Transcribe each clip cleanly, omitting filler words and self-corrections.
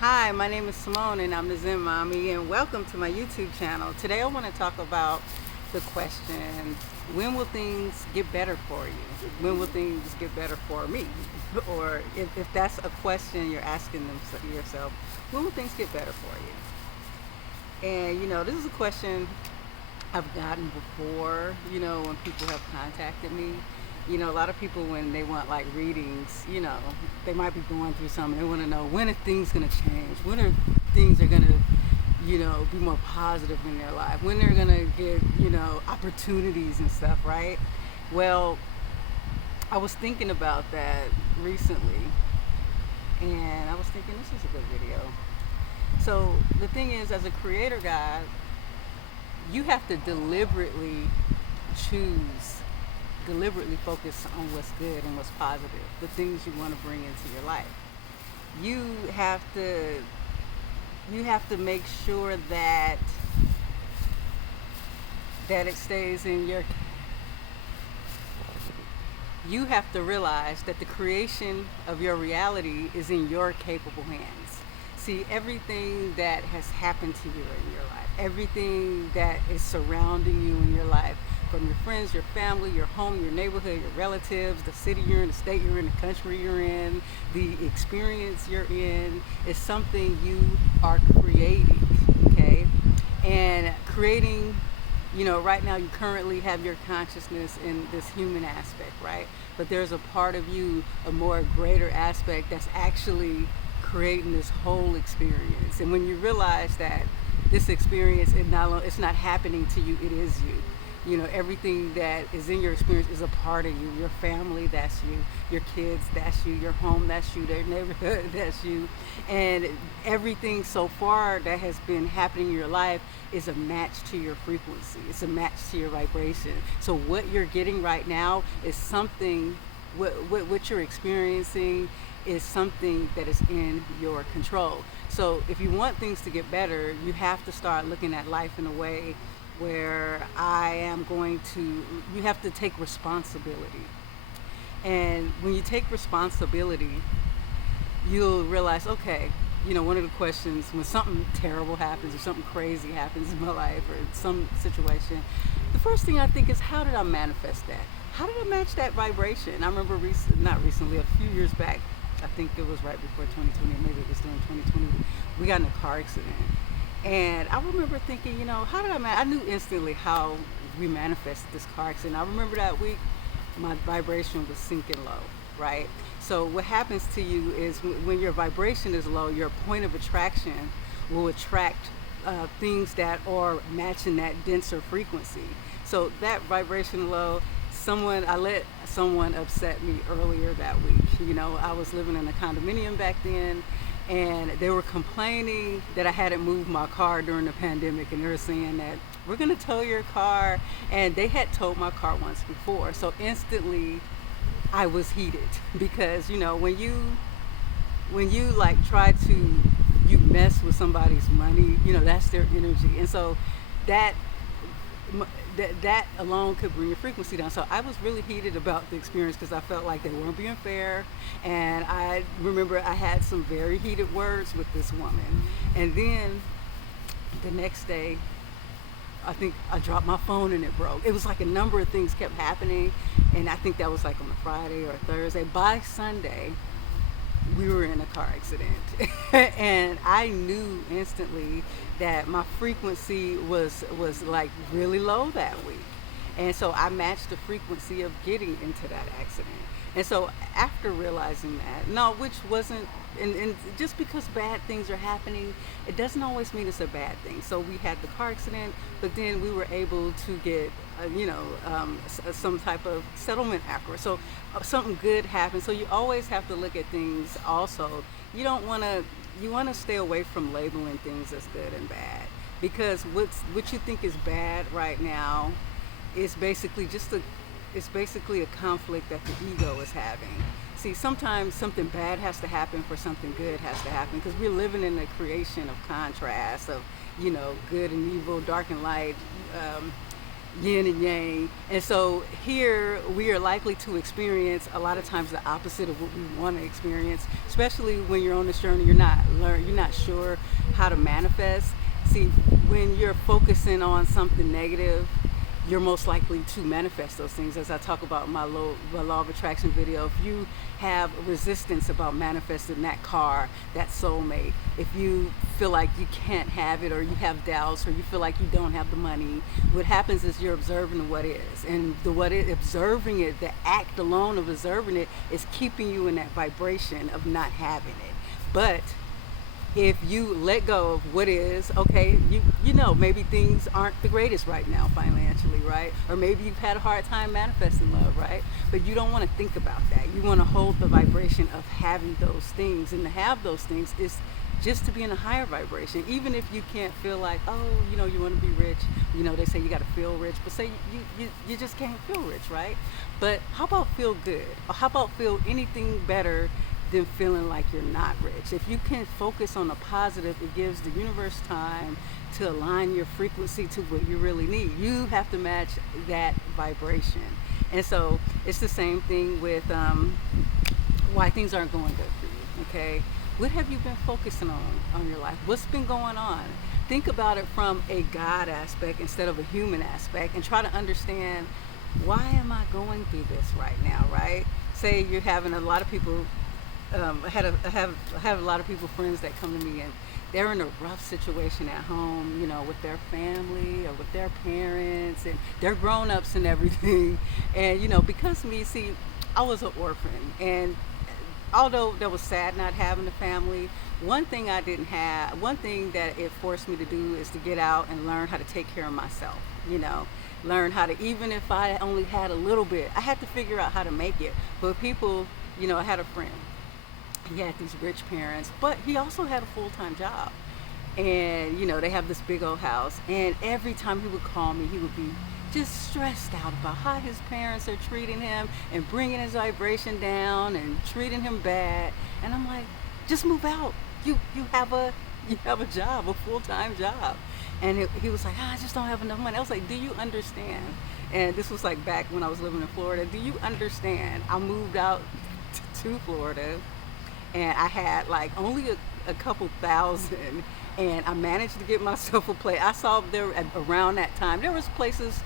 Hi, my name is Simone and I'm the Zen Mommy, and welcome to my YouTube channel. Today I want to talk about the question, when will things get better for you? When will things get better for me? Or if that's a question you're asking yourself, when will things get better for you? And this is a question I've gotten before, when people have contacted me. A lot of people, when they want like readings, they might be going through something. They want to know, when are things going to change? When are things are going to, be more positive in their life? When they're going to get, opportunities and stuff, right? Well, I was thinking about that recently, and I was thinking this is a good video. So the thing is, as a creator guy, you have to choose deliberately focus on what's good and what's positive, the things you want to bring into your life. You have to make sure that it stays in your. You have to realize that the creation of your reality is in your capable hands. See, everything that has happened to you in your life, everything that is surrounding you in your life, from your friends, your family, your home, your neighborhood, your relatives, the city you're in, the state you're in, the country you're in, the experience you're in, is something you are creating, okay? And creating, right now you currently have your consciousness in this human aspect, right? But there's a part of you, a more greater aspect, that's actually creating this whole experience. And when you realize that this experience, it's not happening to you, it is you. Everything that is in your experience is a part of you. Your family, that's you. Your kids, that's you. Your home, that's you. Their neighborhood, that's you. And everything so far that has been happening in your life is a match to your frequency. It's a match to your vibration. So what you're getting right now is something, what you're experiencing is something that is in your control. So if you want things to get better, you have to start looking at life in a way where you have to take responsibility. And when you take responsibility, you'll realize, okay, one of the questions, when something terrible happens or something crazy happens in my life or some situation, the first thing I think is, how did I manifest that? How did I match that vibration? I remember not recently, a few years back, I think it was right before 2020, or maybe it was during 2020, we got in a car accident. And I remember thinking, how did I knew instantly how we manifested this car accident. I remember that week, my vibration was sinking low, right? So what happens to you is, when your vibration is low, your point of attraction will attract things that are matching that denser frequency. So that vibration low, I let someone upset me earlier that week. I was living in a condominium back then, and they were complaining that I hadn't moved my car during the pandemic, and they were saying that we're going to tow your car, and they had towed my car once before. So instantly I was heated, because when you like try to you mess with somebody's money, that's their energy. And so that that alone could bring your frequency down. So I was really heated about the experience, because I felt like they weren't being fair. And I remember I had some very heated words with this woman. And then the next day, I think I dropped my phone and it broke. It was like a number of things kept happening. And I think that was like on a Friday or a Thursday. By Sunday, we were in a car accident. And I knew instantly that my frequency was like really low that week. And so I matched the frequency of getting into that accident. And so after realizing that, no, which wasn't, and just because bad things are happening, it doesn't always mean it's a bad thing. So we had the car accident, but then we were able to get, some type of settlement afterwards. So something good happened. So you always have to look at things also. You want to stay away from labeling things as good and bad, because what you think is bad right now is basically it's basically a conflict that the ego is having. See, sometimes something bad has to happen for something good has to happen, because we're living in a creation of contrast, of good and evil, dark and light. yin and yang. And so here we are likely to experience a lot of times the opposite of what we want to experience, especially when you're on this journey. You're not sure how to manifest. See, when you're focusing on something negative, you're most likely to manifest those things. As I talk about my law of attraction video, if you have resistance about manifesting that car, that soulmate, if you feel like you can't have it, or you have doubts, or you feel like you don't have the money, what happens is you're observing what is, and observing it, the act alone of observing it, is keeping you in that vibration of not having it. But if you let go of what is, okay, you know, maybe things aren't the greatest right now financially, right? Or maybe you've had a hard time manifesting love, right? But you don't want to think about that. You want to hold the vibration of having those things. And to have those things is just to be in a higher vibration. Even if you can't feel like, oh, you know, you want to be rich. You know, they say you got to feel rich, but say you just can't feel rich, right? But how about feel good? Or how about feel anything better than feeling like you're not rich? If you can focus on the positive, it gives the universe time to align your frequency to what you really need. You have to match that vibration. And so it's the same thing with why things aren't going good for you, okay? What have you been focusing on your life? What's been going on? Think about it from a God aspect instead of a human aspect, and try to understand, why am I going through this right now, right? Say you're having a lot of people, I have a lot of people, friends that come to me, and they're in a rough situation at home, you know, with their family or with their parents, and they're grown-ups and everything. And, you know, because me, see, I was an orphan, and although that was sad not having a family, one thing that it forced me to do is to get out and learn how to take care of myself, you know, learn how to, even if I only had a little bit, I had to figure out how to make it. But people, you know, I had a friend, he had these rich parents, but he also had a full-time job. And, you know, they have this big old house. And every time he would call me, he would be just stressed out about how his parents are treating him and bringing his vibration down and treating him bad. And I'm like, just move out. You have a job, a full-time job. And he was like, I just don't have enough money. I was like, do you understand? And this was like back when I was living in Florida. Do you understand? I moved out to Florida, and I had like only a couple thousand, and I managed to get myself a place. I saw there around that time, there was places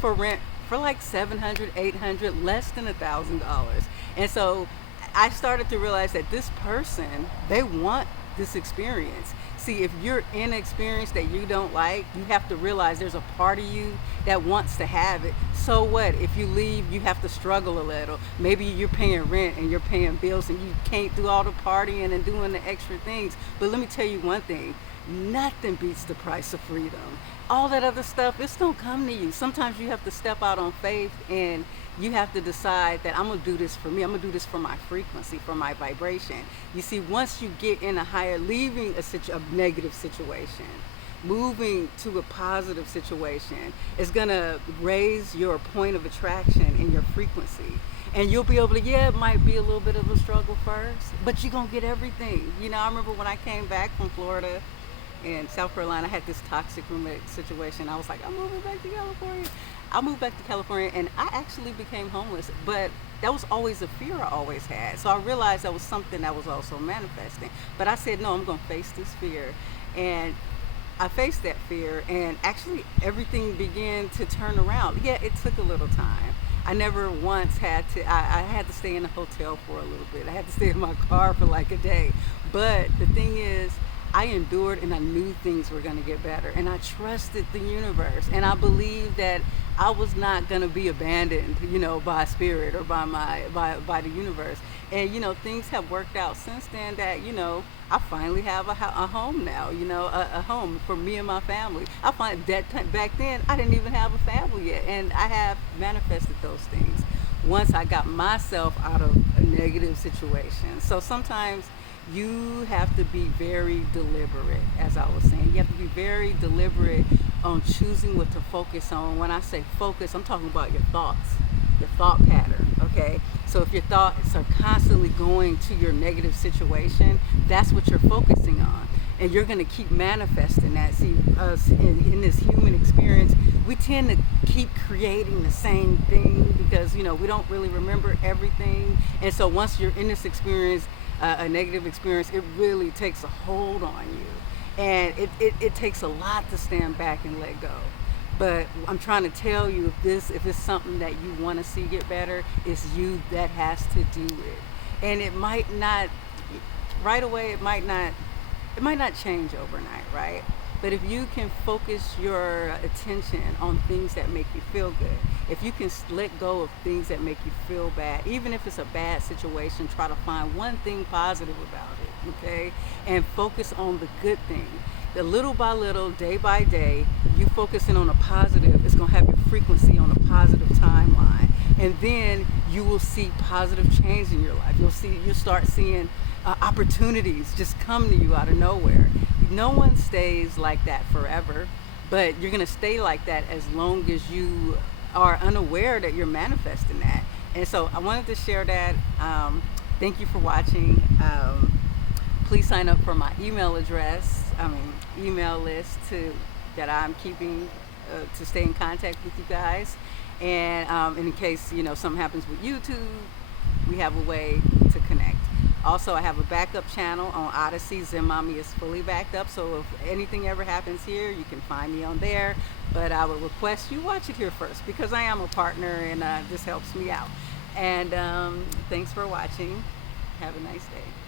for rent for like $700, $800, less than $1,000. And so I started to realize that this person, they want this experience. See, if you're in an experience that you don't like, you have to realize there's a part of you that wants to have it. So what? If you leave, you have to struggle a little. Maybe you're paying rent and you're paying bills and you can't do all the partying and doing the extra things. But let me tell you one thing, nothing beats the price of freedom. All that other stuff, it's gonna come to you. Sometimes you have to step out on faith, and you have to decide that I'm gonna do this for me. I'm gonna do this for my frequency, for my vibration. You see, once you get in a higher, leaving a negative situation, moving to a positive situation, is gonna raise your point of attraction and your frequency. And you'll be able to, yeah, it might be a little bit of a struggle first, but you're gonna get everything. You know, I remember when I came back from Florida and South Carolina, I had this toxic roommate situation. I was like, I'm moving back to California. I moved back to California, and I actually became homeless, but that was always a fear I always had. So I realized that was something that was also manifesting. But I said, no, I'm gonna face this fear. And I faced that fear, and actually everything began to turn around. Yeah, it took a little time. I never once had to, I had to stay in a hotel for a little bit. I had to stay in my car for like a day. But the thing is, I endured, and I knew things were going to get better, and I trusted the universe, and I believed that I was not going to be abandoned, you know, by spirit or by the universe. And, you know, things have worked out since then that, you know, I finally have a home now, you know, a home for me and my family. I find that back then I didn't even have a family yet, and I have manifested those things once I got myself out of a negative situation. So sometimes you have to be very deliberate, as I was saying. You have to be very deliberate on choosing what to focus on. When I say focus, I'm talking about your thoughts, your thought pattern, okay? So if your thoughts are constantly going to your negative situation, that's what you're focusing on. and you're going to keep manifesting that. See, us in this human experience, we tend to keep creating the same thing because, you know, we don't really remember everything. And so once you're in this experience, a negative experience, it really takes a hold on you. And it takes a lot to stand back and let go. But I'm trying to tell you, if it's something that you want to see get better, it's you that has to do it. And it might not, right away, it might not change overnight, right? But if you can focus your attention on things that make you feel good, if you can let go of things that make you feel bad, even if it's a bad situation, try to find one thing positive about it, okay? And focus on the good thing. The little by little, day by day, you focusing on a positive, it's gonna have your frequency on a positive timeline. And then you will see positive change in your life. You'll start seeing opportunities just come to you out of nowhere. No one stays like that forever, but you're gonna stay like that as long as you are unaware that you're manifesting that. And so I wanted to share that. Thank you for watching. Please sign up for my email list that I'm keeping to stay in contact with you guys. And in case, you know, something happens with YouTube, we have a way to connect. Also, I have a backup channel on Odyssey. Zen Mommy is fully backed up, so if anything ever happens here, you can find me on there. But I would request you watch it here first because I am a partner and this helps me out. And thanks for watching. Have a nice day.